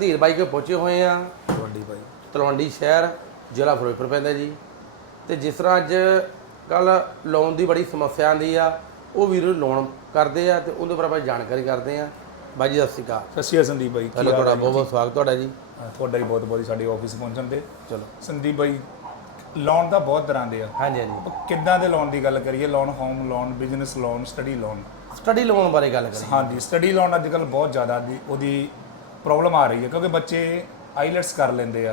ਰਣਧੀਰ ਬਾਈ ਕੇ ਪਹੁੰਚੇ ਹੋਏ ਆ। ਤੁਹਾਡੀ ਬਾਈ। ਤਲਵੰਡੀ ਸ਼ਹਿਰ ਜ਼ਿਲ੍ਹਾ ਫਿਰੋਜ਼ਪੁਰ ਪੈਂਦਾ ਜੀ। ਤੇ ਜਿਸ ਤਰ੍ਹਾਂ ਅੱਜ ਕੱਲ ਲੋਨ ਦੀ ਬੜੀ ਸਮੱਸਿਆ ਆਂਦੀ ਆ ਉਹ ਵੀਰ ਲੋਨ ਕਰਦੇ ਆ ਤੇ ਉਹਦੇ ਬਾਰੇ ਆਪਾਂ ਜਾਣਕਾਰੀ ਕਰਦੇ ਆ। ਬਾਈ ਜੀ ਸਤਿ ਸ਼੍ਰੀ ਅਕਾਲ। ਸਤਿ ਸ਼੍ਰੀ ਅਕਾਲ ਸੰਦੀਪ ਬਾਈ ਪਹਿਲਾਂ ਹਾਲ ਤੁਹਾਡਾ? ਬਹੁਤ ਬਹੁਤ ਸਵਾਗਤ ਤੁਹਾਡਾ ਜੀ। ਤੁਹਾਡਾ ਹੀ ਬਹੁਤ ਬਹੁਤ ਸਾਡੇ ਆਫਿਸ ਪਹੁੰਚਣ ਤੇ। ਚਲੋ। ਸੰਦੀਪ ਬਾਈ ਲੋਨ ਤਾਂ ਬਹੁਤ ਤਰ੍ਹਾਂ ਦੇ ਆ। ਹਾਂਜੀ ਹਾਂਜੀ। ਕਿੱਦਾਂ ਦੇ ਲੋਨ ਦੀ ਗੱਲ ਕਰੀਏ? Loan home loan business loan study loan study loan ਬਾਰੇ ਗੱਲ ਕਰੀਏ। ਹਾਂਜੀ ਸਟੱਡੀ ਲੋਨ ਅੱਜ ਕੱਲ ਬਹੁਤ ਜ਼ਿਆਦਾ ਦੀ ਉਹਦੀ ਪ੍ਰੋਬਲਮ ਆ ਰਹੀ ਹੈ ਕਿਉਂਕਿ ਬੱਚੇ ਆਈਲੈਟਸ ਕਰ ਲੈਂਦੇ ਆ।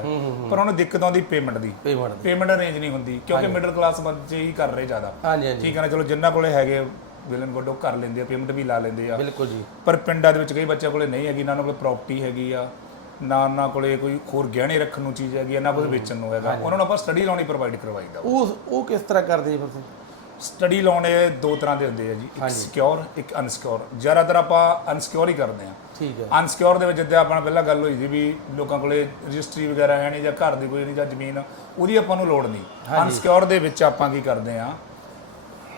ਪਰ ਉਹਨੂੰ ਦਿੱਕਤ ਆਉਂਦੀ ਪੇਮੈਂਟ ਦੀ। ਪੇਮੈਂਟ ਪੇਮੈਂਟ ਅਰੇਂਜ ਨਹੀਂ ਹੁੰਦੀ ਕਿਉਂਕਿ ਮਿਡਲ ਕਲਾਸ ਬੱਚੇ ਹੀ ਕਰ ਰਹੇ ਜ਼ਿਆਦਾ। ਹਾਂਜੀ ਹਾਂਜੀ। ਠੀਕ ਹੈ ਨਾ ਚਲੋ ਜਿੰਨਾਂ ਕੋਲੇ ਹੈਗੇ ਵਿਲਨ ਉਹ ਕਰ ਲੈਂਦੇ ਆ ਪੇਮੈਂਟ ਵੀ ਲਾ ਲੈਂਦੇ ਆ। ਬਿਲਕੁਲ ਜੀ। ਪਰ ਪਿੰਡਾਂ ਦੇ ਵਿੱਚ ਕਈ ਬੱਚਿਆਂ ਕੋਲੇ ਨਹੀਂ ਹੈਗੀ ਨਾ ਉਹਨਾਂ ਕੋਲ ਪ੍ਰਾਪਰਟੀ ਹੈਗੀ ਆ ਨਾ ਉਹਨਾਂ ਕੋਲੇ ਕੋਈ ਹੋਰ ਗਹਿਣੇ ਰੱਖਣ ਨੂੰ ਚੀਜ਼ ਹੈਗੀ ਆ ਨਾ ਕੋਈ ਵੇਚਣ ਨੂੰ ਹੈਗਾ। ਉਹਨਾਂ ਨੂੰ ਆਪਾਂ ਸਟੱਡੀ ਲੋਨ ਹੀ ਪ੍ਰੋਵਾਈਡ ਕਰਵਾਈਦਾ ਉਹ ਉਹ ਕਿਸ ਤਰ੍ਹਾਂ ਕਰਦੇ ਜੀ ਫਿਰ ਤੁਸੀਂ? ਸਟੱਡੀ ਲੋਨ ਇਹ ਦੋ ਤਰ੍ਹਾਂ ਦੇ ਹੁੰਦੇ ਆ ਜੀ ਇੱਕ ਸਿਕਿਉਰ ਇੱਕ ਅਨਸਿਕਿਉਰ ਜ਼ਿਆਦਾਤਰ ਆਪਾਂ ਅਨਸਿਕਿਉਰ ਹੀ ਕਰਦੇ ਆ। ਠੀਕ ਹੈ। ਅਨਸਿਕਿਉਰ ਦੇ ਵਿੱਚ ਜਿੱਦਾਂ ਆਪਣਾ ਪਹਿਲਾਂ ਗੱਲ ਹੋਈ ਸੀ ਵੀ ਲੋਕਾਂ ਕੋਲੇ ਰਜਿਸਟਰੀ ਵਗੈਰਾ ਹੈ ਨਹੀਂ ਜਾਂ ਘਰ ਦੀ ਕੋਈ ਨਹੀਂ ਜਾਂ ਜ਼ਮੀਨ ਉਹਦੀ ਆਪਾਂ ਨੂੰ ਲੋੜ ਨਹੀਂ। ਅਨਸਿਕਿਉਰ ਦੇ ਵਿੱਚ ਆਪਾਂ ਕੀ ਕਰਦੇ ਆ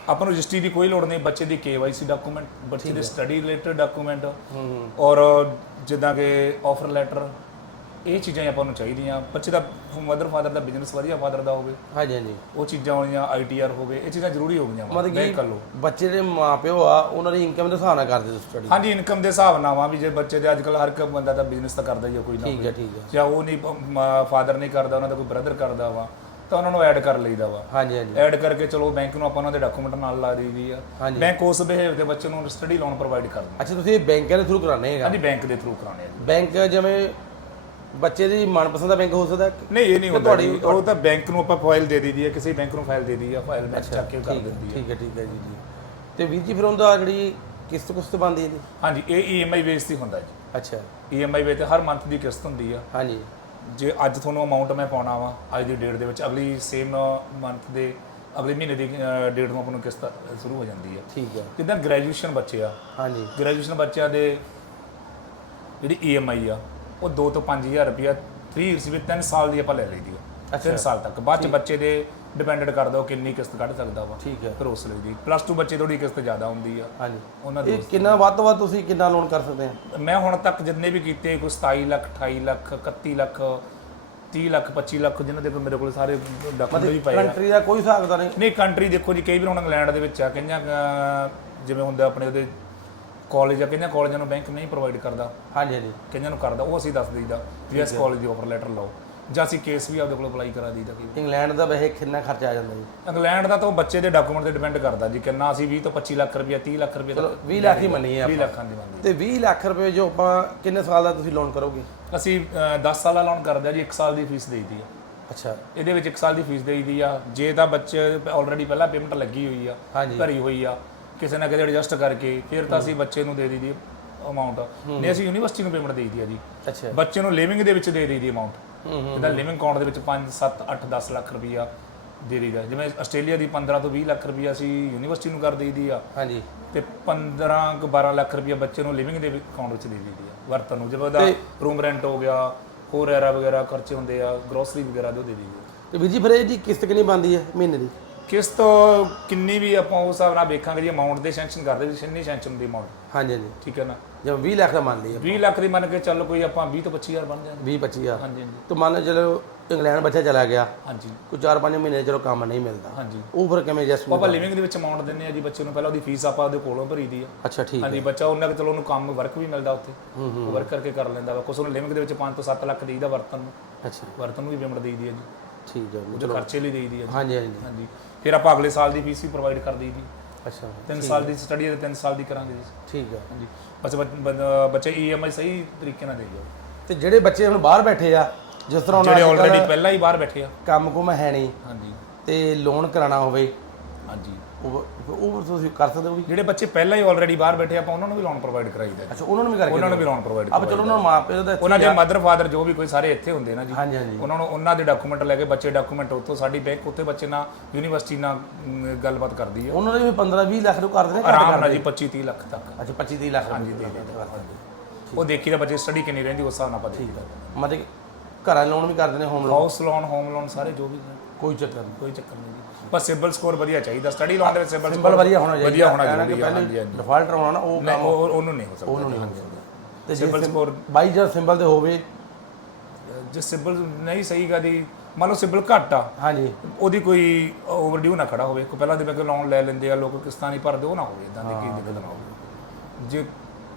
ਆਪਾਂ ਨੂੰ ਰਜਿਸਟਰੀ ਦੀ ਕੋਈ ਲੋੜ ਨਹੀਂ ਬੱਚੇ ਦੀ KYC ਡਾਕੂਮੈਂਟ ਬੱਚੇ ਦੇ ਸਟੱਡੀ ਰਿਲੇਟਡ ਡਾਕੂਮੈਂਟ ਔਰ ਜਿੱਦਾਂ ਕਿ ਆਫਰ ਲੈਟਰ ਇਹ ਚੀਜ਼ਾਂ ਹੀ ਆਪਾਂ ਨੂੰ ਚਾਹੀਦੀਆਂ। ਬੱਚੇ ਦਾ ਮਦਰ ਫਾਦਰ ਦਾ ਬਿਜ਼ਨਸ ਵਧੀਆ ਫਾਦਰ ਦਾ ਹੋਵੇ। ਹਾਂਜੀ ਹਾਂਜੀ। ਉਹ ਚੀਜ਼ਾਂ ਹੋਣੀਆਂ ਆਈਟੀਆਰ ਹੋਵੇ ਇਹ ਚੀਜ਼ਾਂ ਜ਼ਰੂਰੀ ਹੋ ਗਈਆਂ ਵਾ ਮਤਲਬ ਬੈਂਕ ਕਰ ਲਓ ਬੱਚੇ ਦੇ ਮਾਪਿਓ ਆ ਉਹਨਾਂ ਦੀ ਇਨਕਮ ਦੇ ਹਿਸਾਬ ਨਾਲ ਕਰਦੇ ਤੁਸੀਂ ਸਟੱਡੀ ਹਾਂਜੀ ਇਨਕਮ ਦੇ ਹਿਸਾਬ ਨਾਲ ਵਾ ਵੀ ਜੇ ਬੱਚੇ ਦੇ ਅੱਜ ਕੱਲ ਹਰ ਇੱਕ ਬੰਦਾ ਤਾਂ ਬਿਜ਼ਨਸ ਤਾਂ ਕਰਦਾ ਹੀ ਆ ਕੋਈ ਨਾ ਠੀਕ ਹੈ ਠੀਕ ਹੈ ਜਾਂ ਉਹ ਨਹੀਂ ਫਾਦਰ ਨਹੀਂ ਕਰਦਾ ਉਹਨਾਂ ਦਾ ਕੋਈ ਬ੍ਰਦਰ ਕਰਦਾ ਵਾ ਤਾਂ ਉਹਨਾਂ ਨੂੰ ਐਡ ਕਰ ਲਈਦਾ ਵਾ। ਹਾਂਜੀ ਹਾਂਜੀ। ਐਡ ਕਰਕੇ ਚਲੋ ਬੈਂਕ ਨੂੰ ਆਪਾਂ ਉਹਨਾਂ ਦੇ ਡਾਕੂਮੈਂਟ ਨਾਲ ਲਾ ਦੇਈਦੀ ਆ। ਹਾਂਜੀ। ਬੈਂਕ ਉਸ ਬਿਹੇਵ ਦੇ ਬੱਚੇ ਨੂੰ ਸਟੱਡੀ ਲੋਨ ਪ੍ਰੋਵਾਈਡ ਕਰਦਾ। ਅੱਛਾ ਤੁਸੀਂ ਬੈਂਕਾਂ ਦੇ ਥਰੂ ਕਰਾਣੇ ਹੈਗਾ ਹਾਂਜੀ ਬੈਂਕ ਦੇ ਥਰੂ ਕਰਾਣੇ ਆ ਬੈਂਕ ਜਿਵੇਂ ਬੱਚੇ ਦੀ ਮਨਪਸੰਦ ਦਾ ਬੈਂਕ ਹੋ ਸਕਦਾ ਨਹੀਂ ਇਹ ਨਹੀਂ ਹੁੰਦਾ ਜੀ। ਉਹ ਤਾਂ ਬੈਂਕ ਨੂੰ ਆਪਾਂ ਫਾਈਲ ਦੇ ਦਈਦੀ ਹੈ ਕਿਸੇ ਬੈਂਕ ਨੂੰ ਫਾਈਲ ਦੇ ਦਈਦੀ ਆ ਫਾਈਲ ਵਿੱਚ ਚੱਕ ਕੇ ਕਰ ਦਿੰਦੀ ਹੈ। ਠੀਕ ਹੈ ਠੀਕ ਹੈ ਜੀ ਜੀ। ਤੇ ਵੀਰ ਜੀ ਫਿਰ ਉਹਦਾ ਜਿਹੜੀ ਕਿਸ਼ਤ ਕੁਸ਼ਤ ਬੰਦੀ ਇਹਦੀ ਹਾਂਜੀ ਇਹ ਈਐਮਆਈ ਬੇਸ ਤੇ ਹੁੰਦਾ ਜੀ। ਅੱਛਾ। ਈਐਮਆਈ ਬੇਸ ਤੇ ਹਰ ਮੰਥ ਦੀ ਕਿਸ਼ਤ ਹੁੰਦੀ ਆ। ਹਾਂਜੀ। ਜੇ ਅੱਜ ਤੁਹਾਨੂੰ ਅਮਾਉਂਟ ਮੈਂ ਪਾਉਣਾ ਵਾ ਅੱਜ ਦੀ ਡੇਟ ਦੇ ਵਿੱਚ ਅਗਲੀ ਸੇਮ ਮੰਥ ਦੇ ਅਗਲੇ ਮਹੀਨੇ ਦੀ ਡੇਟ ਨੂੰ ਆਪਾਂ ਨੂੰ ਕਿਸ਼ਤ ਸ਼ੁਰੂ ਹੋ ਜਾਂਦੀ ਹੈ ਠੀਕ ਹੈ। ਜਿੱਦਾਂ ਗ੍ਰੈਜੂਏਸ਼ਨ ਬੱਚੇ ਆ। ਹਾਂਜੀ। ਗ੍ਰੈਜੂਏਸ਼ਨ ਬੱਚਿਆਂ ਦੇ ਜਿਹੜੀ ਈਐਮਆਈ ਆ ਉਹ 2 ਤੋਂ 5000 ਰੁਪਇਆ 3 ਰੁਪਏ 3 ਸਾਲ ਦੀ ਆਪਾਂ ਲੈ ਲਈਦੀ ਆ। 3 ਸਾਲ ਤੱਕ। ਬਾਅਦ ਚ ਬੱਚੇ ਦੇ ਡਿਪੈਂਡੈਂਟ ਕਰਦਾ ਉਹ ਕਿੰਨੀ ਕਿਸ਼ਤ ਕੱਢ ਸਕਦਾ ਵਾ। ਠੀਕ ਹੈ। ਫਿਰ ਉਸ ਲਈ ਦੀ। ਪਲੱਸ 2 ਬੱਚੇ ਥੋੜੀ ਕਿਸ਼ਤ ਜ਼ਿਆਦਾ ਹੁੰਦੀ ਆ। ਹਾਂਜੀ। ਉਹਨਾਂ ਦੀ। ਇਹ ਕਿੰਨਾ ਵੱਧ ਤੋਂ ਵੱਧ ਤੁਸੀਂ ਕਿੰਨਾ ਲੋਨ ਕਰ ਸਕਦੇ ਆ? ਮੈਂ ਹੁਣ ਤੱਕ ਜਿੰਨੇ ਵੀ ਕੀਤੇ ਕੋਈ 27 ਲੱਖ 28 ਲੱਖ 31 ਲੱਖ 30 ਲੱਖ 25 ਲੱਖ ਜਿਨ੍ਹਾਂ ਦੇ ਕੋਲ ਮੇਰੇ ਕੋਲ ਸਾਰੇ ਡਾਕੂਮੈਂਟ ਵੀ ਪਏ ਆ। ਕੰਟਰੀ ਦਾ ਕੋਈ ਹਿਸਾਬ ਨਹੀਂ। ਨਹੀਂ ਕੰਟਰੀ ਦੇਖੋ ਜੀ ਕਈ ਵਾਰ ਹੁਣ ਇੰਗਲੈਂਡ ਦੇ ਵਿੱਚ ਆ ਕਈਆਂ ਜਿਵੇਂ ਹੁੰਦਾ ਆਪਣੇ ਉਹਦੇ ਕਾਲਜ ਆ ਕਈਆਂ ਕਾਲਜਾਂ ਨੂੰ ਬੈਂਕ ਨਹੀਂ ਪ੍ਰੋਵਾਈਡ ਕਰਦਾ। ਹਾਂਜੀ ਹਾਂਜੀ। ਕਈਆਂ ਨੂੰ ਕਰਦਾ ਉਹ ਅਸੀਂ ਦੱਸ ਦਈਦਾ ਵੀ ਇਸ ਕਾਲਜ ਦੀ ਆਫਰ ਲੈਟਰ ਲਓ। ਜਾਂ ਅਸੀਂ ਕੇਸ ਵੀ ਆਪਦੇ ਕੋਲ ਅਪਲਾਈ ਕਰਾ ਦਈਦਾ ਵਾਰ। ਇੰਗਲੈਂਡ ਦਾ ਵੈਸੇ ਕਿੰਨਾ ਖਰਚਾ ਆ ਜਾਂਦਾ ਜੀ? ਇੰਗਲੈਂਡ ਦਾ ਤਾਂ ਬੱਚੇ ਦੇ ਡਾਕੂਮੈਂਟ ਤੇ ਡਿਪੈਂਡ ਕਰਦਾ ਜੀ ਕਿੰਨਾ ਅਸੀਂ 20 ਤੋਂ 25 ਲੱਖ ਰੁਪਇਆ 30 ਲੱਖ ਰੁਪਇਆ ਚਲੋ 20 ਲੱਖ ਹੀ ਮੰਨੀਏ 20 ਲੱਖਾਂ ਦੀ ਮੰਨਦੇ ਤੇ 20 ਲੱਖ ਰੁਪਏ ਜੋ ਆਪਾਂ ਕਿੰਨੇ ਸਾਲ ਦਾ ਤੁਸੀਂ ਲੋਨ ਕਰੋਗੇ? ਅਸੀਂ 10 ਸਾਲਾ ਲੋਨ ਕਰਦੇ ਆ ਜੀ 1 ਸਾਲ ਦੀ ਫੀਸ ਦੇਈਦੀ ਆ। ਅੱਛਾ। ਇਹਦੇ ਵਿੱਚ 1 ਸਾਲ ਦੀ ਫੀਸ ਦੇਈਦੀ ਆ। ਜੇ ਤਾਂ ਬੱਚੇ ਆਲਰੇਡੀ ਪਹਿਲਾਂ ਪੇਮੈਂਟ ਲੱਗੀ ਹੋਈ ਆ ਭਰੀ ਹੋਈ ਆ ਕਿਸੇ ਨਾ ਕਿਸੇ ਐਡਜਸਟ ਕਰਕੇ ਫਿਰ ਤਾਂ ਅਸੀਂ ਬੱਚੇ ਨੂੰ ਦੇ ਦਈਦੀ ਅਮਾਉਂਟ ਨਹੀਂ ਅਸੀਂ ਯੂਨੀਵਰਸਿਟੀ ਨੂੰ ਪੇਮੈਂਟ ਦੇਈਦੀ ਆ ਜੀ। ਅੱਛਾ। ਬੱਚੇ ਨੂੰ ਲਿਵਿੰਗ ਦੇ ਵਿੱਚ ਦੇ ਦਈਦੀ ਅਮਾਉਂਟ ਜਿਹਦਾ ਲਿਵਿੰਗ ਅਕਾਊਂਟ ਦੇ ਵਿੱਚ 5 7 8 10 ਲੱਖ ਰੁਪਈਆ ਦੇ ਦਈਦਾ। ਜਿਵੇਂ ਆਸਟ੍ਰੇਲੀਆ ਦੀ 15 ਤੋਂ 20 ਲੱਖ ਰੁਪਈਆ ਅਸੀਂ ਯੂਨੀਵਰਸਿਟੀ ਨੂੰ ਕਰ ਦਈਦੀ ਆ। ਹਾਂਜੀ। ਤੇ 15 ਕੁ 12 ਲੱਖ ਰੁਪਈਆ ਬੱਚੇ ਨੂੰ ਲਿਵਿੰਗ ਦੇ ਅਕਾਊਂਟ ਵਿੱਚ ਦੇ ਦਈਦੀ ਆ ਵਰਤਨ ਨੂੰ। ਜਿਵੇਂ ਉਹਦਾ ਰੂਮ ਰੈਂਟ ਹੋ ਗਿਆ ਹੋਰ ਐਰਾ ਵਗੈਰਾ ਖਰਚੇ ਹੁੰਦੇ ਆ ਗਰੋਸਰੀ ਵਗੈਰਾ ਦੇ ਦੇ ਦਈਦੀ ਤੇ ਵੀਰ ਜੀ ਫਿਰ ਇਹਦੀ ਕਿਸ਼ਤ ਕਿੰਨੀ ਬੰਦੀ ਹੈ ਮਹੀਨੇ ਦੀ? ਕਿਸ਼ਤ ਕਿੰਨੀ ਵੀ ਆਪਾਂ ਉਸ ਹਿਸਾਬ ਨਾਲ ਵੇਖਾਂਗੇ ਜੀ ਅਮਾਉਂਟ ਦੇ ਸੈਂਕਸ਼ਨ ਕਰਦੇ ਵੀ ਕਿੰਨੀ ਸੈਂਕਸ਼ਨ ਦੀ ਅਮਾਉਂਟ ਹਾਂਜੀ ਹਾਂਜੀ। ਠੀਕ ਹੈ ਨਾ? ਜੇ 20 ਲੱਖ ਦਾ ਮੰਨ ਲਈਏ 20 ਲੱਖ ਦੀ ਮੰਨ ਕੇ ਚੱਲ ਕੋਈ ਆਪਾਂ 20 ਤੋਂ 25000 ਬਣ ਜਾਂਦੇ। 20 25000 ਹਾਂਜੀ ਹਾਂਜੀ। ਤੇ ਮੰਨ ਲਓ ਚਲੋ ਇੰਗਲੈਂਡ ਬੱਚਾ ਚਲਾ ਗਿਆ। ਹਾਂਜੀ। ਕੋਈ 4-5 ਮਹੀਨੇ ਚਲੋ ਕੰਮ ਨਹੀਂ ਮਿਲਦਾ। ਹਾਂਜੀ। ਉਹ ਫਿਰ ਕਿਵੇਂ ਐਡਜਸਟਮੈਂਟ ਆਪਾਂ ਲਿਵਿੰਗ ਦੇ ਵਿੱਚ ਅਮਾਉਂਟ ਦਿੰਨੇ ਆ ਜੀ ਬੱਚੇ ਨੂੰ ਪਹਿਲਾਂ ਉਹਦੀ ਫੀਸ ਆਪਾਂ ਉਹਦੇ ਕੋਲੋਂ ਭਰੀ ਦੀ ਆ। ਅੱਛਾ ਠੀਕ ਹਾਂਜੀ ਬੱਚਾ ਉਹਨਾਂ ਕਿ ਚਲੋ ਉਹਨੂੰ ਕੰਮ ਵਰਕ ਵੀ ਮਿਲਦਾ ਉੱਥੇ। ਉਹ ਵਰਕ ਕਰਕੇ ਕਰ ਲੈਂਦਾ ਵਾ। ਕੁਛ ਉਹਨੂੰ ਲਿਵਿੰਗ ਦੇ ਵਿੱਚ 5 ਤੋਂ 7 ਲੱਖ ਦੇਈਦਾ ਵਰਤਨ ਨੂੰ। ਅੱਛਾ। ਵਰਤਨ ਨੂੰ ਵੀ ਪੇਮੈਂਟ ਦੇਈਦੀ ਆ ਜੀ। ਠੀਕ ਹੈ ਉਹਦੇ ਖਰਚੇ ਲਈ ਦੇਈਦੀ ਜੀ। ਹਾਂਜੀ ਹਾਂਜੀ। ਹਾਂਜੀ। ਫਿਰ ਆਪਾਂ ਅਗਲੇ ਸਾਲ ਦੀ ਫੀਸ ਵੀ ਪ੍ਰੋਵਾਈਡ ਕਰ ਦੇਈਦੀ। ਅੱਛਾ 3 ਸਾਲ ਦੀ ਸਟੱਡੀ ਹੈ ਤੇ 3 ਸਾਲ ਦੀ ਕਰਾਂਗੇ ਜੀ। ਠੀਕ ਹੈ ਹਾਂਜੀ। ਬਸ ਬੱਚ- ਬੱਚ- ਬੱਚੇ ਈਐਮਆਈ ਸਹੀ ਤਰੀਕੇ ਨਾਲ ਦੇ ਜਾਓ ਤੇ ਜਿਹੜੇ ਬੱਚੇ ਹੁਣ ਬਾਹਰ ਬੈਠੇ ਆ ਜਿਸ ਤਰ੍ਹਾਂ ਜਿਹੜੇ ਉਹਨਾਂ ਆਲਰੇਡੀ ਪਹਿਲਾਂ ਹੀ ਬਾਹਰ ਬੈਠੇ ਆ। ਕੰਮ ਕੁਮ ਹੈ ਨਹੀਂ ਹਾਂਜੀ। ਤੇ ਲੋਨ ਕਰਾਣਾ ਹੋਵੇ। ਹਾਂਜੀ। ਉਹ ਉਹ ਤੁਸੀਂ ਕਰ ਸਕਦੇ ਹੋ ਵੀ ਜਿਹੜੇ ਬੱਚੇ ਪਹਿਲਾਂ ਹੀ ਆਲਰੇਡੀ ਬਾਹਰ ਬੈਠੇ ਆਪਾਂ ਉਹਨਾਂ ਨੂੰ ਵੀ ਲੋਨ ਪ੍ਰੋਵਾਈਡ ਕਰਾਈਦਾ ਅੱਛਾ ਉਹਨਾਂ ਨੂੰ ਵੀ ਕਰਕੇ ਉਹਨਾਂ ਨੂੰ ਵੀ ਲੋਨ ਪ੍ਰੋਵਾਈਡ ਆਪ ਚਲੋ ਉਹਨਾਂ ਨੂੰ ਮਾਪੇ ਦਾ ਉਹਨਾਂ ਦੇ ਮਦਰ ਫਾਦਰ ਜੋ ਵੀ ਕੋਈ ਸਾਰੇ ਇੱਥੇ ਹੁੰਦੇ ਨਾ ਜੀ ਹਾਂਜੀ ਹਾਂਜੀ। ਉਹਨਾਂ ਨੂੰ ਉਹਨਾਂ ਦੇ ਡਾਕੂਮੈਂਟ ਲੈ ਕੇ ਬੱਚੇ ਡਾਕੂਮੈਂਟ ਉੱਥੋਂ ਸਾਡੀ ਬੈਂਕ ਉੱਥੇ ਬੱਚੇ ਨਾਲ ਯੂਨੀਵਰਸਿਟੀ ਨਾਲ ਗੱਲਬਾਤ ਕਰਦੀ ਹੈ। ਉਹਨਾਂ ਦੇ ਵੀ 15-20 ਲੱਖ ਨੂੰ ਕਰਦੇ ਨੇ ਆਰਾਮ ਨਾਲ ਜੀ 25 30 ਲੱਖ ਤੱਕ। ਅੱਛਾ 25-30 ਲੱਖ ਹਾਂਜੀ ਦੇ ਉਹ ਦੇਖੀਦਾ ਬੱਚੇ ਸਟੱਡੀ ਕਿੰਨੀ ਰਹਿੰਦੀ ਉਸ ਹਿਸਾਬ ਨਾਲ ਆਪਾਂ ਦੇਖੀਦਾ ਮਤਲਬ ਘਰਾਂ ਲੋਨ ਵੀ ਕਰਦੇ ਨੇ home loan house loan home loan ਸਾਰੇ ਜੋ ਵੀ ਕੋਈ ਚੱਕਰ ਨਹੀਂ। ਕੋਈ ਚੱਕਰ ਨਹੀਂ ਬਸ ਸਿਬਲ ਸਕੋਰ ਵਧੀਆ ਚਾਹੀਦਾ। ਸਟੱਡੀ ਲੋਨ ਦੇ ਵਿੱਚ ਸਿਬਲ ਸਿੰਬਲ ਵਧੀਆ ਹੋਣਾ ਚਾਹੀਦਾ। ਵਧੀਆ ਹੋਣਾ ਜ਼ਰੂਰੀ ਹੈ ਹਾਂਜੀ ਹਾਂਜੀ। ਡਿਫਾਲਟਰ ਹੋਣਾ ਨਾ ਉਹ ਨਹੀਂ ਉਹ ਉਹਨੂੰ ਨਹੀਂ ਹੋ ਸਕਦਾ। ਉਹਨੂੰ ਨਹੀਂ ਹੁੰਦਾ ਤੇ ਸਿਬਲ ਸਕੋਰ ਬਾਈ ਜਦ ਸਿੰਬਲ ਤੇ ਹੋਵੇ ਜੇ ਸਿਬਲ ਨਹੀਂ ਸਹੀ ਗਾ ਦੀ ਮੰਨ ਲਓ ਸਿਬਲ ਘੱਟ ਆ। ਹਾਂਜੀ। ਉਹਦੀ ਕੋਈ ਓਵਰਡਿਊ ਨਾ ਖੜਾ ਹੋਵੇ। ਕੋਈ ਪਹਿਲਾਂ ਦੇ ਬੈਂਕ ਲੋਨ ਲੈ ਲੈਂਦੇ ਆ ਲੋਕ ਕਿਸ਼ਤਾਂ ਨਹੀਂ ਭਰਦੇ ਉਹ ਨਾ ਹੋਵੇ। ਇਦਾਂ ਦੀ ਕੀ ਦਿੱਕਤ ਨਾ ਹੋਵੇ। ਜੇ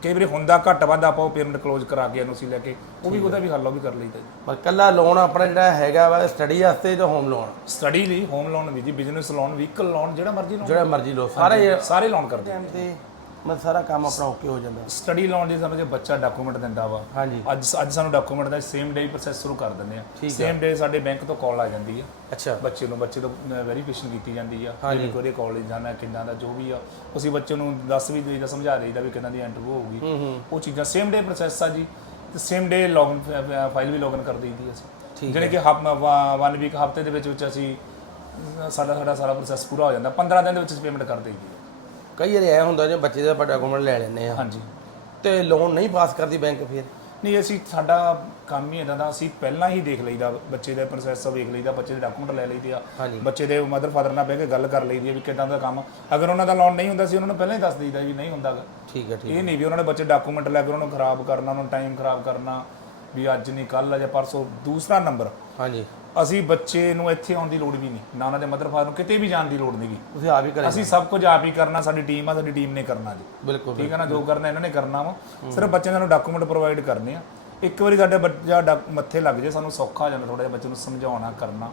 ਕਈ ਵਾਰੀ ਹੁੰਦਾ ਘੱਟ ਵੱਧ ਆਪਾਂ ਉਹ ਪੇਮੈਂਟ ਕਲੋਜ਼ ਕਰਾ ਕੇ ਐਨਓਸੀ ਲੈ ਕੇ ਉਹ ਵੀ ਉਹਦਾ ਵੀ ਹੱਲ ਉਹ ਵੀ ਕਰ ਲਈਦਾ ਜੀ। ਪਰ ਕੱਲਾ ਲੋਨ ਆਪਣਾ ਜਿਹੜਾ ਹੈਗਾ ਵਾ ਸਟੱਡੀ ਵਾਸਤੇ ਤੇ ਹੋਮ ਲੋਨ ਸਟੱਡੀ ਲਈ ਹੋਮ ਲੋਨ ਵੀ ਜੀ ਬਿਜ਼ਨਸ ਲੋਨ ਵਹੀਕਲ ਲੋਨ ਜਿਹੜਾ ਮਰਜ਼ੀ ਲੋਨ ਜਿਹੜਾ ਮਰਜ਼ੀ ਲੋ ਸਾਰੇ ਸਾਰੇ ਲੋਨ ਕਰਦੇ ਟਾਈਮ ਤੇ ਮਤਲਬ ਸਾਰਾ ਕੰਮ ਆਪਣਾ ਓਕੇ ਹੋ ਜਾਂਦਾ। ਸਟੱਡੀ ਲੋਨ ਜੇ ਸਮਝੇ ਬੱਚਾ ਡਾਕੂਮੈਂਟ ਦਿੰਦਾ ਵਾ ਹਾਂਜੀ। ਅੱਜ ਅੱਜ ਸਾਨੂੰ ਡਾਕੂਮੈਂਟ ਦਾ ਸੇਮ ਡੇ ਪ੍ਰੋਸੈਸ ਸ਼ੁਰੂ ਕਰ ਦਿੰਦੇ ਆ। ਸੇਮ ਡੇ ਸਾਡੇ ਬੈਂਕ ਤੋਂ ਕਾਲ ਆ ਜਾਂਦੀ ਆ। ਅੱਛਾ। ਬੱਚੇ ਨੂੰ ਬੱਚੇ ਤੋਂ ਵੈਰੀਫਿਕੇਸ਼ਨ ਕੀਤੀ ਜਾਂਦੀ ਆ। ਕਿ ਉਹਦੇ ਕਾਲਜ ਜਾਣਾ ਕਿੰਨਾ ਦਾ ਜੋ ਵੀ ਆ। ਅਸੀਂ ਬੱਚੇ ਨੂੰ ਦੱਸ ਵੀ ਦੇਈਦਾ ਸਮਝਾ ਦੇਈਦਾ ਵੀ ਕਿੰਨਾ ਦੀ ਇੰਟਰਵਿਊ ਹੋਊਗੀ। ਉਹ ਚੀਜ਼ਾਂ ਸੇਮ ਡੇ ਪ੍ਰੋਸੈਸ ਆ ਜੀ। ਤੇ ਸੇਮ ਡੇ ਲੌਗਇਨ ਫਾਈਲ ਵੀ ਲੌਗਇਨ ਕਰ ਦਈਦੀ ਅਸੀਂ। ਜਿਹੜੇ ਕਿ ਵਨ ਵੀਕ ਹਫ਼ਤੇ ਦੇ ਵਿੱਚ ਵਿੱਚ ਅਸੀਂ ਸਾਡਾ ਸਾਡਾ ਸਾਰਾ ਪ੍ਰੋਸੈਸ ਪੂਰਾ ਹੋ ਜਾਂਦਾ। 15 ਦਿਨ ਦੇ ਵਿੱਚ ਪੇਮੈਂਟ ਕਰ ਦਈਦੀ ਕਈ ਵਾਰੀ ਐ ਹੁੰਦਾ ਜੇ ਬੱਚੇ ਦਾ ਆਪਾਂ ਡਾਕੂਮੈਂਟ ਲੈ ਲੈਂਦੇ ਆ। ਹਾਂਜੀ। ਤੇ ਲੋਨ ਨਹੀਂ ਪਾਸ ਕਰਦੀ ਬੈਂਕ ਫਿਰ। ਨਹੀਂ ਅਸੀਂ ਸਾਡਾ ਕੰਮ ਹੀ ਇਦਾਂ ਦਾ ਅਸੀਂ ਪਹਿਲਾਂ ਹੀ ਦੇਖ ਲਈਦਾ ਬੱਚੇ ਦੇ ਪ੍ਰੋਸੈਸ ਵੇਖ ਲਈਦਾ ਬੱਚੇ ਦੇ ਡਾਕੂਮੈਂਟ ਲੈ ਲਈਦੇ ਆ ਹਾਂਜੀ। ਬੱਚੇ ਦੇ ਮਦਰ ਫਾਦਰ ਨਾਲ ਬਹਿ ਕੇ ਗੱਲ ਕਰ ਲਈਦੀ ਆ ਵੀ ਕਿਦਾਂ ਦਾ ਕੰਮ ਅਗਰ ਉਹਨਾਂ ਦਾ ਲੋਨ ਨਹੀਂ ਹੁੰਦਾ ਸੀ ਉਹਨਾਂ ਨੂੰ ਪਹਿਲਾਂ ਹੀ ਦੱਸ ਦਈਦਾ ਵੀ ਨਹੀਂ ਹੁੰਦਾਗਾ। ਠੀਕ ਹੈ ਠੀਕ ਇਹ ਨਹੀਂ ਵੀ ਉਹਨਾਂ ਨੇ ਬੱਚੇ ਡਾਕੂਮੈਂਟ ਲੈ ਕੇ ਉਹਨਾਂ ਨੂੰ ਖਰਾਬ ਕਰਨਾ ਉਹਨਾਂ ਨੂੰ ਟਾਈਮ ਖਰਾਬ ਕਰਨਾ। ਵੀ ਅੱਜ ਨਹੀਂ ਕੱਲ ਆ ਜਾਂ ਪਰਸੋਂ ਦੂਸਰਾ ਨੰਬਰ। ਹਾਂਜੀ। ਅਸੀਂ ਬੱਚੇ ਨੂੰ ਇੱਥੇ ਆਉਣ ਦੀ ਲੋੜ ਵੀ ਨਹੀਂ। ਨਾ ਉਹਨਾਂ ਦੇ ਮਦਰ ਫਾਦਰ ਨੂੰ ਕਿਤੇ ਵੀ ਜਾਣ ਦੀ ਲੋੜ ਨਹੀਂਗੀ ਤੁਸੀਂ ਆਪ ਹੀ ਕਰੇ ਅਸੀਂ ਸਭ ਕੁਝ ਆਪ ਹੀ ਕਰਨਾ ਸਾਡੀ ਟੀਮ ਆ ਸਾਡੀ ਟੀਮ ਨੇ ਕਰਨਾ ਜੀ। ਬਿਲਕੁਲ ਠੀਕ ਹੈ ਨਾ? ਜੋ ਕਰਨਾ ਇਹਨਾਂ ਨੇ ਕਰਨਾ ਵਾ। ਸਿਰਫ ਬੱਚਿਆਂ ਨੂੰ ਡਾਕੂਮੈਂਟ ਪ੍ਰੋਵਾਈਡ ਕਰਨੇ ਆ। ਇੱਕ ਵਾਰੀ ਸਾਡੇ ਬੱਚਾ ਮੱਥੇ ਲੱਗ ਜੇ ਸਾਨੂੰ ਸੌਖਾ ਹੋ ਜਾਂਦਾ ਥੋੜਾ ਜਿਹਾ ਬੱਚੇ ਨੂੰ ਸਮਝਾਉਣਾ ਕਰਨਾ।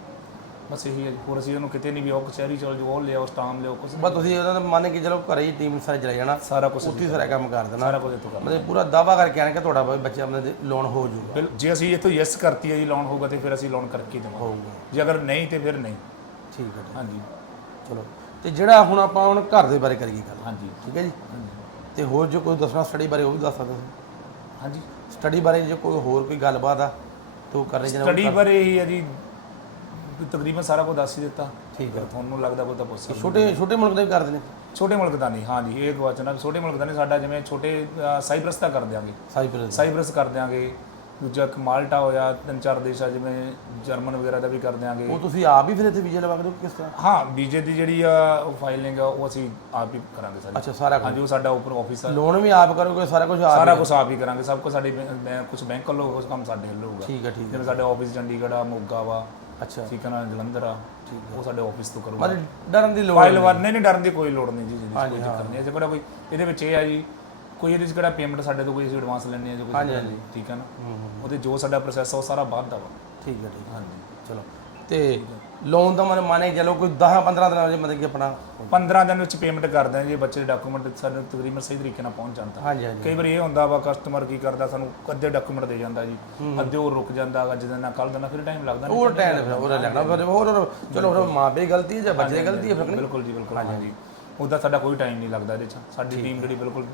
ਬਸ ਇਹੀ ਹੈ। ਹੋਰ ਅਸੀਂ ਉਹਨੂੰ ਕਿਤੇ ਨਹੀਂ ਵੀ ਉਹ ਕਚਹਿਰੀ ਚਲ ਜੋ ਉਹ ਲਿਆਓ ਸਟਾਮ ਲਿਆਓ ਕੁਝ ਬਸ ਤੁਸੀਂ ਉਹਨਾਂ ਦਾ ਮੰਨ ਕੇ ਚਲੋ ਘਰੇ ਹੀ ਟੀਮ ਸਾਰੇ ਚਲੇ ਜਾਣਾ ਸਾਰਾ ਕੁਝ ਉੱਥੇ ਸਾਰਾ ਕੰਮ ਕਰ ਦੇਣਾ। ਸਾਰਾ ਕੁਝ ਇੱਥੋਂ ਕਰਨਾ ਮਤਲਬ ਪੂਰਾ ਦਾਵਾ ਕਰਕੇ ਆਣ ਕਿ ਤੁਹਾਡਾ ਬੱਚਾ ਆਪਣੇ ਲੋਨ ਹੋ ਜਾਊਗਾ। ਜੇ ਅਸੀਂ ਇੱਥੋਂ ਯੈਸ ਕਰਤੀ ਹੈ ਜੀ ਲੋਨ ਹੋਊਗਾ ਤੇ ਫਿਰ ਅਸੀਂ ਲੋਨ ਕਰਕੇ ਦੇਵਾਂਗੇ। ਹੋਊਗਾ। ਜੇ ਅਗਰ ਨਹੀਂ ਤੇ ਫਿਰ ਨਹੀਂ। ਠੀਕ ਹੈ। ਹਾਂਜੀ। ਚਲੋ। ਤੇ ਜਿਹੜਾ ਹੁਣ ਆਪਾਂ ਹੁਣ ਘਰ ਦੇ ਬਾਰੇ ਕਰੀਏ ਗੱਲ। ਹਾਂਜੀ। ਠੀਕ ਹੈ ਜੀ। ਤੇ ਹੋਰ ਜੋ ਕੋਈ ਦੱਸਣਾ ਸਟੱਡੀ ਬਾਰੇ ਉਹ ਵੀ ਦੱਸ ਸਕਦੇ ਹੋ ਹਾਂਜੀ। ਸਟੱਡੀ ਬਾਰੇ ਜੇ ਕੋਈ ਹੋਰ ਕੋਈ ਗੱਲਬਾਤ ਆ ਤੂੰ ਕਰਨੀ ਜਨਾ ਸਟੱਡੀ ਬਾਰੇ ਹੀ ਹੈ ਜੀ ਤਕਰੀਬਨ ਸਾਰਾ ਕੁਝ ਦੱਸ ਹੀ ਦਿੱਤਾ। ਠੀਕ ਹੈ। ਤੁਹਾਨੂੰ ਲੱਗਦਾ ਕੋਈ ਤਾਂ ਪੁੱਛ ਸਕਦੇ ਛੋਟੇ ਛੋਟੇ ਮੁਲਕ ਦੇ ਵੀ ਕਰਦੇ ਨੇ। ਛੋਟੇ ਮੁਲਕ ਦਾ ਨਹੀਂ ਹਾਂ ਜੀ ਇਹ ਗਵਾਚਣਾ ਛੋਟੇ ਮੁਲਕ ਦਾ ਨਹੀਂ ਸਾਡਾ ਜਿਵੇਂ ਛੋਟੇ ਅ, ਸਾਈਪ੍ਰਸ ਦਾ ਕਰ ਦਿਆਂਗੇ। ਸਾਈਪ੍ਰਸ ਸਾਈਪ੍ਰਸ ਕਰ ਦਿਆਂਗੇ ਦੂਜਾ ਇੱਕ ਮਾਲਟਾ ਹੋਇਆ ਤਿੰਨ ਚਾਰ ਦੇਸ਼ ਆ ਜਿਵੇਂ ਜਰਮਨ ਵਗੈਰਾ ਦਾ ਵੀ ਕਰ ਦਿਆਂਗੇ। ਉਹ ਤੁਸੀਂ ਆਪ ਹੀ ਫਿਰ ਇੱਥੇ ਵੀਜ਼ਾ ਲਵਾ ਕੇ ਦਿਓ ਕਿਸ ਤਰ੍ਹਾਂ? ਹਾਂ ਵੀਜ਼ੇ ਦੀ ਜਿਹੜੀ ਆ ਉਹ ਫਾਈਲਿੰਗ ਆ ਉਹ ਅਸੀਂ ਆਪ ਹੀ ਕਰਾਂਗੇ ਸਾਰੀ। ਅੱਛਾ ਸਾਰਾ ਹਾਂਜੀ ਉਹ ਸਾਡਾ ਉੱਪਰ ਆਫਿਸ ਆ। ਲੋਨ ਵੀ ਆਪ ਕਰੋਗੇ ਸਾਰਾ ਕੁਝ ਆਪ ਸਾਰਾ ਕੁਝ ਆਪ ਹੀ ਕਰਾਂਗੇ। ਸਭ ਕੁਝ ਸਾਡੀ ਕੁਝ ਬੈਂਕ ਵੱਲੋਂ ਉਸ ਕੰਮ ਸਾਡੇ ਵੱਲੋਂ ਹੋਊਗਾ। ਠੀਕ ਹੈ ਠੀਕ ਹੈ। ਜਿਵੇਂ ਸਾਡੇ ਆਫਿਸ ਚੰਡੀਗੜ੍ਹ ਆ ਮੋਗਾ ਵਾ ਅੱਛਾ। ਠੀਕ ਹੈ ਨਾ ਜਲੰਧਰ ਆ। ਉਹ ਸਾਡੇ ਆਫਿਸ ਤੋਂ ਕਰੂਗਾ। ਮਤਲਬ ਡਰਨ ਦੀ ਲੋੜ ਫਾਈਲ ਵਾਰ ਨਹੀਂ ਨਹੀਂ ਡਰਨ ਦੀ ਕੋਈ ਲੋੜ ਨਹੀਂ ਜੀ ਜਿਹਦੀ ਕੋਈ ਚੱਕਰ ਨਹੀਂ ਇਹਦੇ ਕੋਲ ਕੋਈ ਇਹਦੇ ਵਿੱਚ ਇਹ ਆ ਜੀ ਕੋਈ ਇਹਦੇ ਵਿੱਚ ਕਿਹੜਾ ਪੇਮੈਂਟ ਸਾਡੇ ਤੋਂ ਕੋਈ ਅਸੀਂ ਐਡਵਾਂਸ ਲੈਣੇ ਆ ਜਾਂ ਕੋਈ ਠੀਕ ਹੈ ਨਾ? ਉਹਦੇ ਜੋ ਸਾਡਾ ਪ੍ਰੋਸੈਸ ਆ ਉਹ ਸਾਰਾ ਬਾਅਦ ਦਾ ਵਾ। ਠੀਕ ਹੈ ਠੀਕ ਹਾਂਜੀ। ਚਲੋ। ਤੇ ਲੋਨ ਦਾ ਮਨ ਮਾਨੇ ਚਲੋ ਕੋਈ 10 15 ਦਿਨਾਂ ਵਿੱਚ ਮਤਲਬ ਕਿ ਆਪਣਾ 15 ਦਿਨ ਵਿੱਚ ਪੇਮੈਂਟ ਕਰਦੇ ਆ ਜੀ ਬੱਚੇ ਦੇ ਡਾਕੂਮੈਂਟ ਸਾਡੇ ਤਕਰੀਬਨ ਸਹੀ ਤਰੀਕੇ ਨਾਲ ਪਹੁੰਚ ਜਾਂਦਾ। ਹਾਂਜੀ ਹਾਂਜੀ। ਕਈ ਵਾਰੀ ਇਹ ਹੁੰਦਾ ਵਾ ਕਸਟਮਰ ਕੀ ਕਰਦਾ ਸਾਨੂੰ ਅੱਧੇ ਡਾਕੂਮੈਂਟ ਦੇ ਜਾਂਦਾ ਜੀ ਅੱਧੇ ਉਹ ਰੁਕ ਜਾਂਦਾ ਅੱਜ ਦਿਨ ਨਾਲ ਕੱਲ ਦਿਨ ਨਾਲ ਫਿਰ ਟਾਈਮ ਲੱਗਦਾ ਉਹ ਟਾਈਮ ਫਿਰ ਉਹ ਲੈਣਾ ਫਿਰ ਹੋਰ ਚਲੋ ਫਿਰ ਮਾਂ ਪਿਓ ਗਲਤੀ ਹੈ ਜਾਂ ਬੱਚੇ ਦੀ ਗਲਤੀ ਹੈ ਫਿਰ ਬਿਲਕੁਲ ਜੀ ਬਿਲਕੁਲ ਹਾਂਜੀ। ਉਹਦਾ ਸਾਡਾ ਕੋਈ ਟਾਈਮ ਨਹੀਂ ਲੱਗਦਾ ਇਹਦੇ ਚ। ਸਾਡੀ ਟੀਮ ਜਿਹੜੀ ਬਿਲਕੁਲ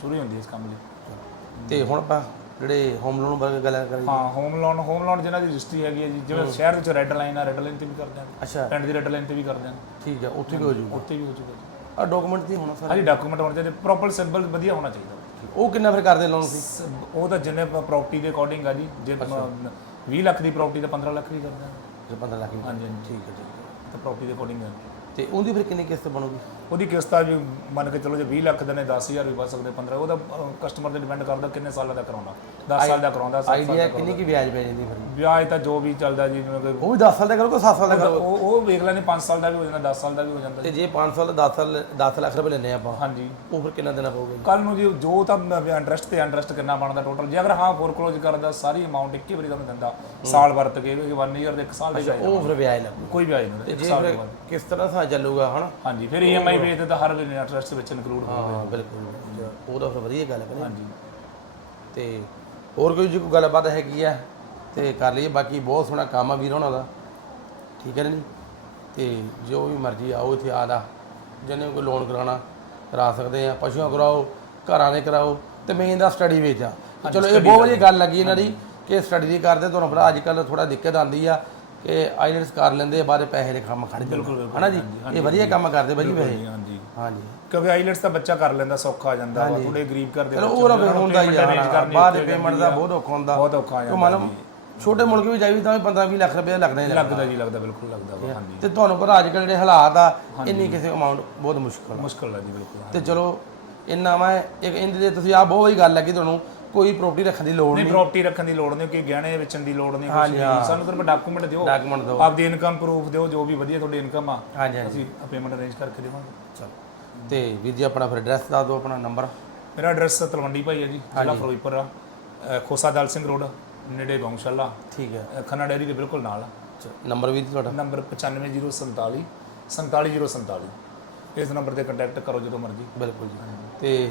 ਸ਼ੁਰੂ ਹੀ ਹੁੰਦੀ ਹੈ ਇਸ ਕੰਮ ਲਈ। ਤੇ ਹੁਣ ਆਪਾਂ ਜਿਹੜੇ ਹੋਮ ਲੋਨ ਬਾਰੇ ਗੱਲ ਕਰੀਏ ਹਾਂ ਹੋਮ ਲੋਨ ਹੋਮ ਲੋਨ ਜਿਹਨਾਂ ਦੀ ਰਜਿਸਟਰੀ ਹੈਗੀ ਹੈ ਜੀ ਜਿਵੇਂ ਸ਼ਹਿਰ ਵਿੱਚ ਰੈੱਡ ਲਾਈਨ ਆ ਰੈੱਡ ਲਾਈਨ ਤੇ ਵੀ ਕਰਦੇ ਆ ਅੱਛਾ। ਪਿੰਡ ਦੀ ਰੈੱਡ ਲਾਈਨ ਤੇ ਵੀ ਕਰਦੇ ਆ ਠੀਕ ਹੈ ਉੱਥੇ ਵੀ ਹੋ ਜਾਊਗਾ। ਉੱਥੇ ਵੀ ਹੋ ਚੁੱਕਾ ਜੀ। ਆ ਡਾਕੂਮੈਂਟ ਦੀ ਹੋਣਾ ਸਾਰਾ? ਹਾਂਜੀ ਡਾਕੂਮੈਂਟ ਹੋਣੇ ਚਾਹੀਦੇ। ਪ੍ਰੋਪਰ ਸਿੰਬਲ ਵਧੀਆ ਹੋਣਾ ਚਾਹੀਦਾ। ਉਹ ਕਿੰਨਾ ਫਿਰ ਕਰਦੇ ਲੋਨ ਸੀ? ਉਹ ਤਾਂ ਜਿੰਨੇ ਪ੍ਰਾਪਰਟੀ ਦੇ ਅਕੋਰਡਿੰਗ ਆ ਜੀ ਜੇ 20 ਲੱਖ ਦੀ ਪ੍ਰਾਪਰਟੀ ਤਾਂ 15 ਲੱਖ ਵੀ ਕਰਦੇ ਆ ਜੇ 15 ਲੱਖ। ਹਾਂਜੀ ਠੀਕ ਹੈ ਹੈ। ਤਾਂ ਪ੍ਰਾਪਰਟੀ ਦੇ ਅਕੋਰਡਿੰਗ ਹੈ ਤੇ ਉਹਦੀ ਫਿਰ ਕਿੰਨੀ ਕਿਸ਼ਤ ਬਣੂਗੀ? ਉਹਦੀ ਕਿਸ਼ਤ ਆ ਜੀ ਮੰਨ ਕੇ ਚਲੋ ਜੇ 20 ਲੱਖ ਦਾ ਨੇ 10000 ਵੀ ਵੱਧ ਸਕਦੇ 15 ਉਹਦਾ ਕਸਟਮਰ ਤੇ ਡਿਪੈਂਡ ਕਰਦਾ ਕਿੰਨੇ ਸਾਲਾਂ ਦਾ ਕਰਾਉਂਦਾ 10 ਸਾਲ ਦਾ ਕਰਾਉਂਦਾ 7 ਸਾਲ ਆਈਡੀਆ ਕਿੰਨੀ ਕੀ ਵਿਆਜ ਪੈ ਜਾਂਦੀ ਫਿਰ? ਵਿਆਜ ਤਾਂ ਜੋ ਵੀ ਚੱਲਦਾ ਜੀ ਜਿਵੇਂ ਕੋਈ ਉਹ ਵੀ 10 ਸਾਲ ਦਾ ਕਰੋਗੇ 7 ਸਾਲ ਦਾ ਕਰੋਗੇ ਉਹ ਉਹ ਵੇਖ ਲੈਣੇ 5 ਸਾਲ ਦਾ ਵੀ ਹੋ ਜਾਂਦਾ 10 ਸਾਲ ਦਾ ਵੀ ਹੋ ਜਾਂਦਾ ਤੇ ਜੇ। 5 ਸਾਲ ਦਾ 10 ਸਾਲ 10 ਲੱਖ ਰੁਪਏ ਲੈਣੇ ਆਪਾਂ ਹਾਂਜੀ। ਉਹ ਫਿਰ ਕਿੰਨਾ ਦੇਣਾ ਪਊਗਾ? ਕੱਲ ਨੂੰ ਜੀ ਜੋ ਤਾਂ ਇੰਟਰਸਟ ਤੇ ਇੰਟਰਸਟ ਕਿੰਨਾ ਬਣਦਾ ਟੋਟਲ ਜੇ ਅਗਰ ਹਾਂ ਫੋਰਕਲੋਜ਼ ਕਰਦਾ ਸਾਰੀ ਅਮਾਉਂਟ ਇੱਕੇ ਵਾਰੀ ਤੁਹਾਨੂੰ ਦਿੰਦਾ ਸਾਲ ਵਰਤ ਕੇ 1 ਇਅਰ ਦੇ 1 ਸਾਲ ਦੇ ਜਾਏਗਾ ਉਹ ਫਿਰ ਵਿਆਜ ਲੱਗੂ ਕੋਈ ਵਿਆਜ ਨਹੀਂ ਜੇ ਫਿਰ ਦੇ ਕਿਸ ਤਰ੍ਹਾਂ ਸਾ ਚੱਲੂਗਾ ਹਨਾ? ਹਾਂਜੀ ਫਿਰ ਈਐਮਆਈ ਵੇਚਦੇ ਤਾਂ ਹਰ ਵੇਲੇ ਇੰਟਰਸਟ ਵਿੱਚ ਇਨਕਲੂਡ ਹੋ ਹਾਂ ਬਿਲਕੁਲ। ਉਹਦਾ ਫਿਰ ਵਧੀਆ ਗੱਲ ਹੈ ਹਾਂਜੀ। ਤੇ ਹੋਰ ਕੋਈ ਜੀ ਕੋਈ ਗੱਲਬਾਤ ਹੈਗੀ ਆ? ਤੇ ਕਰ ਲਈਏ ਬਾਕੀ ਬਹੁਤ ਸੋਹਣਾ ਕੰਮ ਆ ਵੀਰ ਹੋਣਾ ਦਾ। ਠੀਕ ਹੈ ਨਾ ਜੀ? ਤੇ ਜੋ ਵੀ ਮਰਜ਼ੀ ਆਓ ਇੱਥੇ ਆਦਾ ਜਿਹਨੇ ਕੋਈ ਲੋਨ ਕਰਾਉਣਾ ਕਰਾ ਸਕਦੇ ਆ। ਪਸ਼ੂਆਂ ਕਰਾਓ ਘਰਾਂ ਦੇ ਕਰਾਓ। ਤੇ ਮੇਨ ਦਾ ਸਟੱਡੀ ਵਿੱਚ ਆ। ਚਲੋ ਇਹ ਬਹੁਤ ਵਧੀਆ ਗੱਲ ਲੱਗੀ ਇਹਨਾਂ ਦੀ ਕਿ ਸਟੱਡੀ ਦੀ ਕਰਦੇ ਤੁਹਾਨੂੰ ਪਤਾ ਅੱਜ ਕੱਲ ਥੋੜਾ ਦਿੱਕਤ ਆਉਂਦੀ ਆ। ਕਿ ਆਈਲੈਂਡਸ ਕਰ ਲੈਂਦੇ ਆ ਬਾਰੇ ਪੈਸੇ ਦੇ ਕੰਮ ਖੜ ਜਾਂਦੇ ਹਨਾ ਜੀ? ਇਹ ਵਧੀਆ ਕੰਮ ਕਰਦੇ ਬਾਈ ਵੈਸੇ। ਹਾਂਜੀ। ਹਾਂਜੀ। ਕਿਉਂਕਿ ਆਈਲੈਟਸ ਤਾਂ ਬੱਚਾ ਕਰ ਲੈਂਦਾ ਸੌਖਾ ਆ ਜਾਂਦਾ ਵਾ ਥੋੜੇ ਗਰੀਬ ਘਰ ਦੇ ਚਲੋ ਉਹ ਰਵੇ ਆ, ਹੁੰਦਾ ਹੀ ਆ ਬਾਅਦ ਹੋ ਪੇਮੈਂਟ ਦਾ ਆ। ਬਹੁਤ ਔਖਾ ਹੁੰਦਾ। ਬਹੁਤ ਔਖਾ ਆ ਤੋ ਜਾਂਦਾ ਮਤਲਬ ਛੋਟੇ ਮੁਲਕ ਵੀ ਜਾਈਏ ਤਾਂ ਵੀ 15 20 ਲੱਖ ਰੁਪਏ ਲੱਗਦਾ ਹੀ ਲੱਗਦਾ ਜੀ ਲੱਗਦਾ ਬਿਲਕੁਲ ਲੱਗਦਾ ਹਾਂਜੀ। ਤੇ ਤੁਹਾਨੂੰ ਪਤਾ ਅੱਜ ਕੱਲ੍ਹ ਜਿਹੜੇ ਹਾਲਾਤ ਆ ਇੰਨੀ ਕਿਸੇ ਅਮਾਉਂਟ ਬਹੁਤ ਮੁਸ਼ਕਲ ਆ। ਮੁਸ਼ਕਲ ਹੈ ਜੀ ਬਿਲਕੁਲ ਤੇ ਚਲੋ ਇੰਨਾ ਮੈਂ ਇੱਕ ਇਹਦੇ ਤੇ ਤੁਸੀਂ ਆ ਬਹੁਤ ਵਧੀਆ ਗੱਲ ਲੱਗੀ ਤੁਹਾਨੂੰ ਕੋਈ ਪ੍ਰਾਪਰਟੀ ਰੱਖਣ ਦੀ ਲੋੜ ਨਹੀਂ ਨਹੀਂ। ਪ੍ਰਾਪਰਟੀ ਰੱਖਣ ਦੀ ਲੋੜ ਨਹੀਂ ਕਿ ਗਹਿਣੇ ਵੇਚਣ ਦੀ ਲੋੜ ਨਹੀਂ ਕੁਛ ਹਾਂਜੀ, ਨਹੀਂ। ਹਾਂ। ਸਾਨੂੰ ਸਿਰਫ ਡਾਕੂਮੈਂਟ ਦਿਓ। ਡਾਕੂਮੈਂਟ ਦਿਓ। ਆਪਦੀ ਇਨਕਮ ਪ੍ਰੂਫ ਦਿਓ ਜੋ ਵੀ ਵਧੀਆ ਤੁਹਾਡੀ ਇਨਕਮ ਆ। ਹਾਂਜੀ ਹਾਂਜੀ। ਅਸੀਂ ਪੇਮੈਂਟ ਅਰੇਂਜ ਕਰਕੇ ਦੇਵਾਂਗੇ। ਚਲੋ। ਤੇ ਵੀਰ ਜੀ ਆਪਣਾ ਫਿਰ ਐਡਰੈਸ ਦੱਸ ਦਿਓ ਆਪਣਾ ਨੰਬਰ ਮੇਰਾ ਐਡਰੈਸ ਤਲਵੰਡੀ ਭਾਈ ਹੈ ਜੀ ਜ਼ਿਲ੍ਹਾ ਫਿਰੋਜ਼ਪੁਰ ਆ। ਅ, ਖੋਸਾ ਦਲ ਸਿੰਘ ਰੋਡ ਨੇੜੇ ਗਊਸ਼ਾਲਾ ਠੀਕ ਹੈ। ਅ, ਖੰਨਾ ਡੈਰੀ ਦੇ ਬਿਲਕੁਲ ਨਾਲ ਆ। ਨੰਬਰ ਵੀਰ ਜੀ ਤੁਹਾਡਾ? ਨੰਬਰ 95047 47047 ਇਸ ਨੰਬਰ ਤੇ ਕੰਟੈਕਟ ਕਰੋ ਜਦੋਂ ਮਰਜ਼ੀ। ਬਿਲਕੁਲ ਜੀ। ਤੇ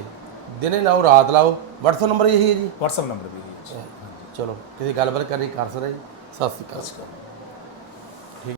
ਦਿਨੇ ਲਾਓ ਰਾਤ ਲਾਓ। WhatsApp ਨੰਬਰ ਇਹੀ ਹੈ ਜੀ? WhatsApp ਨੰਬਰ ਵੀ ਹੈ ਜੀ। ਚਲੋ ਕਿਸੇ ਗੱਲਬਾਤ ਕਰਨੀ ਕਰ ਸਕਦੇ ਜੀ। ਸਤਿ ਸ਼੍ਰੀ ਅਕਾਲ।